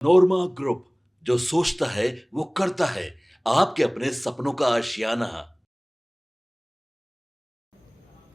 नोरमा group, जो सोचता है वो करता है। आपके अपने सपनों का आशियाना।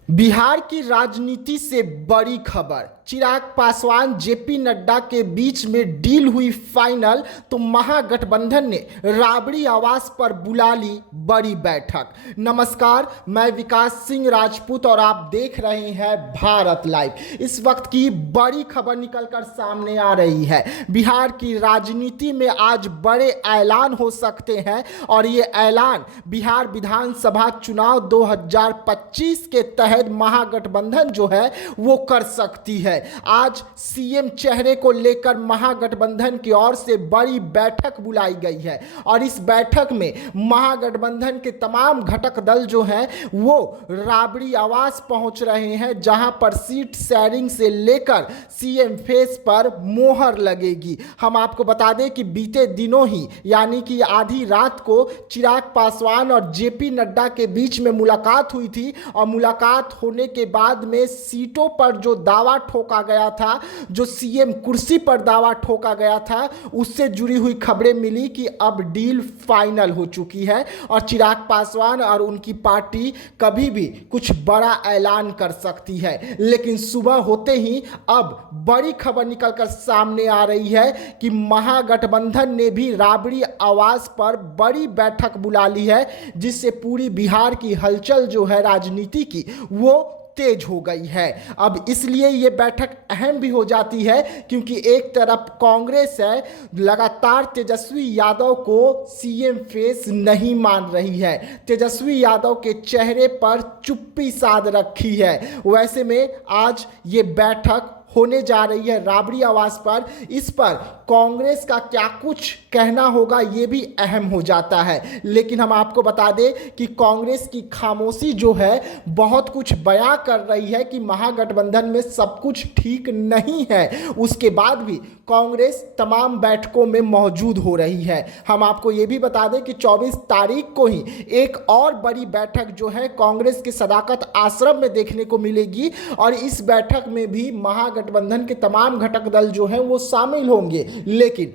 बिहार की राजनीति से बड़ी खबर। चिराग पासवान जेपी नड्डा के बीच में डील हुई फाइनल, तो महागठबंधन ने राबड़ी आवास पर बुला ली बड़ी बैठक। नमस्कार, मैं विकास सिंह राजपूत और आप देख रहे हैं भारत लाइव। इस वक्त की बड़ी खबर निकलकर सामने आ रही है। बिहार की राजनीति में आज बड़े ऐलान हो सकते हैं और ये ऐलान बिहार विधानसभा चुनाव 2025 के तहत महागठबंधन जो है वो कर सकती है। आज सीएम चेहरे को लेकर महागठबंधन की ओर से बड़ी बैठक बुलाई गई है और इस बैठक में महागठबंधन के तमाम घटक दल जो हैं वो राबड़ी आवास पहुंच रहे हैं, जहां पर सीट शेयरिंग से लेकर सीएम फेस पर मोहर लगेगी। हम आपको बता दें कि बीते दिनों ही यानी कि आधी रात को चिराग पासवान और जेपी नड्डा के बीच में मुलाकात हुई थी और मुलाकात होने के बाद में सीटों पर जो दावा ठोका गया था, जो सीएम कुर्सी पर दावा ठोका गया था, उससे जुड़ी हुई खबरें मिली कि अब डील फाइनल हो चुकी है और चिराग पासवान और उनकी पार्टी कभी भी कुछ बड़ा ऐलान कर सकती है। लेकिन सुबह होते ही अब बड़ी खबर निकलकर सामने आ रही है कि महागठबंधन ने भी राबड़ी आवास पर बड़ी बैठक बुला ली है, जिससे पूरी बिहार की हलचल जो है राजनीति की वो तेज हो गई है। अब इसलिए ये बैठक अहम भी हो जाती है क्योंकि एक तरफ कांग्रेस है, लगातार तेजस्वी यादव को सीएम फेस नहीं मान रही है, तेजस्वी यादव के चेहरे पर चुप्पी साध रखी है। वैसे में आज ये बैठक होने जा रही है राबड़ी आवास पर। इस पर कांग्रेस का क्या कुछ कहना होगा ये भी अहम हो जाता है। लेकिन हम आपको बता दें कि कांग्रेस की खामोशी जो है बहुत कुछ बयां कर रही है कि महागठबंधन में सब कुछ ठीक नहीं है। उसके बाद भी कांग्रेस तमाम बैठकों में मौजूद हो रही है। हम आपको ये भी बता दें कि 24 तारीख को ही एक और बड़ी बैठक जो है कांग्रेस के सदाकत आश्रम में देखने को मिलेगी और इस बैठक में भी महागठबंधन के तमाम घटक दल जो हैं वो शामिल होंगे। लेकिन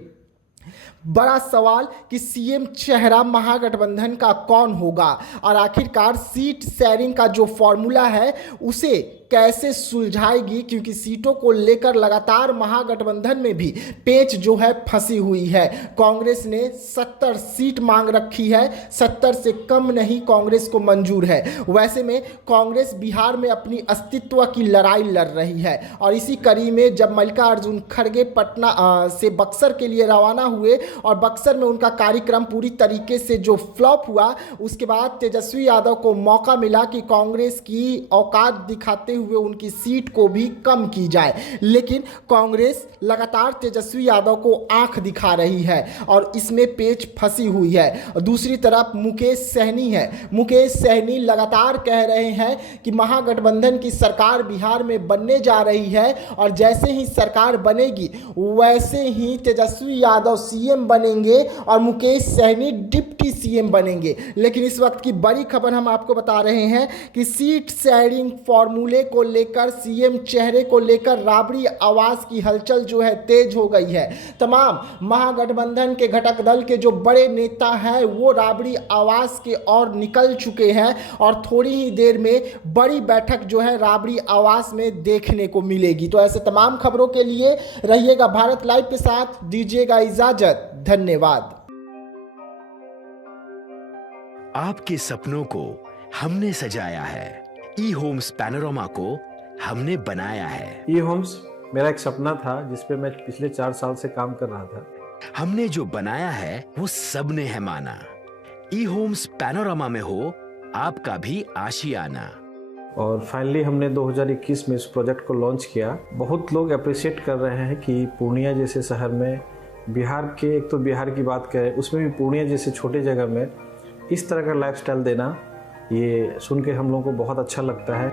बड़ा सवाल कि सीएम चेहरा महागठबंधन का कौन होगा और आखिरकार सीट शेयरिंग का जो फॉर्मूला है उसे कैसे सुलझाएगी, क्योंकि सीटों को लेकर लगातार महागठबंधन में भी पेच जो है फंसी हुई है। कांग्रेस ने 70 सीट मांग रखी है, 70 से कम नहीं कांग्रेस को मंजूर है। वैसे में कांग्रेस बिहार में अपनी अस्तित्व की लड़ाई लड़ रही है और इसी कड़ी में जब मल्लिकार्जुन खड़गे पटना से बक्सर के लिए रवाना हुए और बक्सर में उनका कार्यक्रम पूरी तरीके से जो फ्लॉप हुआ, उसके बाद तेजस्वी यादव को मौका मिला कि कांग्रेस की औकात दिखाते हुए उनकी सीट को भी कम की जाए। लेकिन कांग्रेस लगातार तेजस्वी यादव को आंख दिखा रही है और इसमें पेच फंसी हुई है। दूसरी तरफ मुकेश सहनी है, मुकेश सहनी लगातार कह रहे हैं कि महागठबंधन की सरकार बिहार में बनने जा रही है और जैसे ही सरकार बनेगी वैसे ही तेजस्वी यादव सीएम बनेंगे और मुकेश सहनी डिप्टी सीएम बनेंगे। लेकिन इस वक्त की बड़ी खबर हम आपको बता रहे हैं कि सीट शेयरिंग फॉर्मूले को लेकर, सीएम चेहरे को लेकर राबड़ी आवास की हलचल जो है तेज हो गई है। तमाम महागठबंधन के घटक दल के जो बड़े नेता हैं वो राबड़ी आवास के ओर निकल चुके हैं और थोड़ी ही देर में बड़ी बैठक जो है राबड़ी आवास में देखने को मिलेगी। तो ऐसे तमाम खबरों के लिए रहिएगा भारत लाइव के साथ, दीजिएगा इजाजत। धन्यवाद। आपके सपनों को हमने सजाया है, ई होम्स पैनोरामा को हमने बनाया है। ई होम्स मेरा एक सपना था जिस पे मैं पिछले 4 साल से काम कर रहा था। हमने जो बनाया है वो सबने है माना। ई होम्स पैनोरामा में हो आपका भी आशियाना। और फाइनली हमने 2021 में इस प्रोजेक्ट को लॉन्च किया। बहुत लोग अप्रिशिएट कर रहे हैं कि पूर्णिया जैसे शहर में, बिहार के, एक तो बिहार की बात करें उसमें भी पूर्णिया जैसे छोटे जगह में इस तरह का लाइफस्टाइल देना, ये सुन के हम लोगों को बहुत अच्छा लगता है।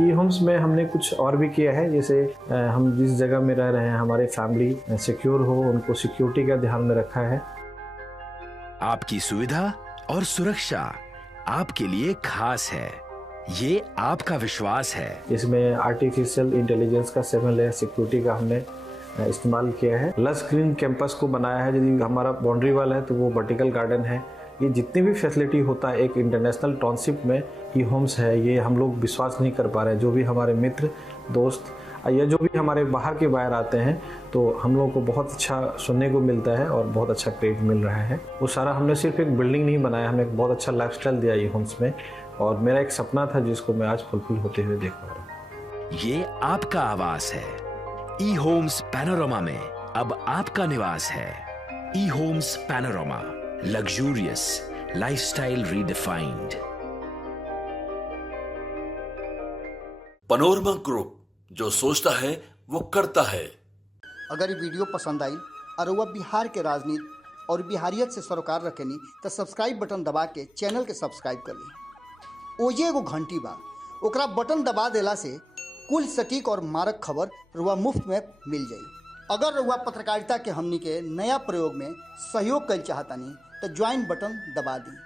ई होम्स में हमने कुछ और भी किया है, जैसे हम जिस जगह में रह रहे हैं हमारे फैमिली सिक्योर हो, उनको सिक्योरिटी का ध्यान में रखा है। आपकी सुविधा और सुरक्षा आपके लिए खास है। ये आपका विश्वास है। इसमें आर्टिफिशियल इंटेलिजेंस का 7 लेयर सिक्योरिटी का हमने इस्तेमाल किया है। लस ग्रीन कैंपस को बनाया है। यदि हमारा बाउंड्री वाल है तो वो वर्टिकल गार्डन है। ये जितनी भी फैसिलिटी होता है एक इंटरनेशनल टाउनशिप में ई होम्स है, ये हम लोग विश्वास नहीं कर पा रहे हैं। जो भी हमारे मित्र दोस्त या जो भी हमारे बाहर के बाहर आते हैं तो हम लोगों को बहुत अच्छा सुनने को मिलता है और बहुत अच्छा क्रेडिट मिल रहा है। वो सारा हमने सिर्फ एक बिल्डिंग नहीं बनाया, हमें एक बहुत अच्छा लाइफस्टाइल दिया ई होम्स में, और मेरा एक सपना था जिसको मैं आज फुलफिल होते हुए देख पा रहा हूँ। ये आपका आवास है। ई होम्स पैनोरामा में अब आपका निवास है। E Homes Panorama, luxurious lifestyle redefined. Panorama Group, जो सोचता है वो करता है। अगर ये वीडियो पसंद आई और वह बिहार के राजनीति और बिहारियत से सरोकार रखेनी तो सब्सक्राइब बटन दबा के चैनल के सब्सक्राइब कर ली। ओजे एगो घंटी बा, ओकरा बटन दबा देला से कुल सटीक और मारक खबर रुआ मुफ्त में मिल जाई। अगर रुआ पत्रकारिता के हमनी के नया प्रयोग में सहयोग कर चाहतानी तो ज्वाइन बटन दबा दी।